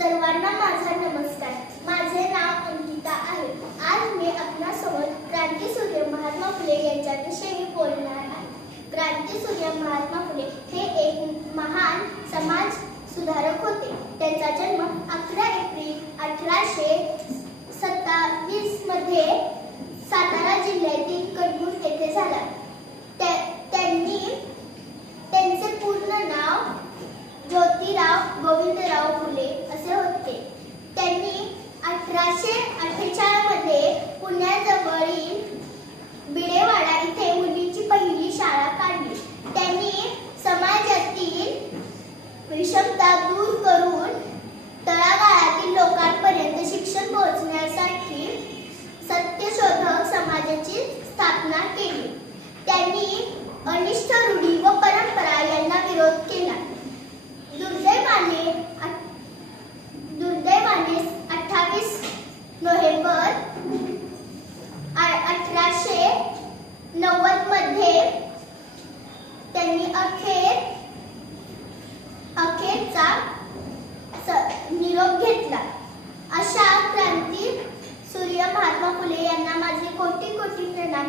सर्वांना माझा नमस्कार। माझे नाव अंकिता आहे। आज मी आपणासमोर क्रांतीसूर्य महात्मा फुले यांच्याविषयी बोलणार आहे। क्रांतीसूर्य महात्मा फुले हे एक महान समाज सुधारक होते। त्यांचा जन्म 11 एप्रिल 1827 मध्ये सातारा जिल्ह्यातील कडमूर येथे झाला। त्यांचे पूर्ण नाव ज्योतिराव गोविंदराव फुले असे होते। त्यांनी 1848 मध्ये पुण्याजवळील बिडेवाडा इथे मुलींची पहिली शाळा काढली। त्यांनी समाजातील विषमता दूर करून तळागाळातील लोकांपर्यंत शिक्षण पोहोचण्यासाठी सत्यशोधक समाजाची स्थापना केली। त्यांनी अनिष्ट रूढी व परंपरा यांना विरोध केला। दुर्दैवाने 28 नोव्हेंबर 1890 मध्ये त्यांनी अखेरचा निरोप घेतला। अशा क्रांती सूर्य महात्मा फुले यांना माझे कोटी कोटी प्रणाम।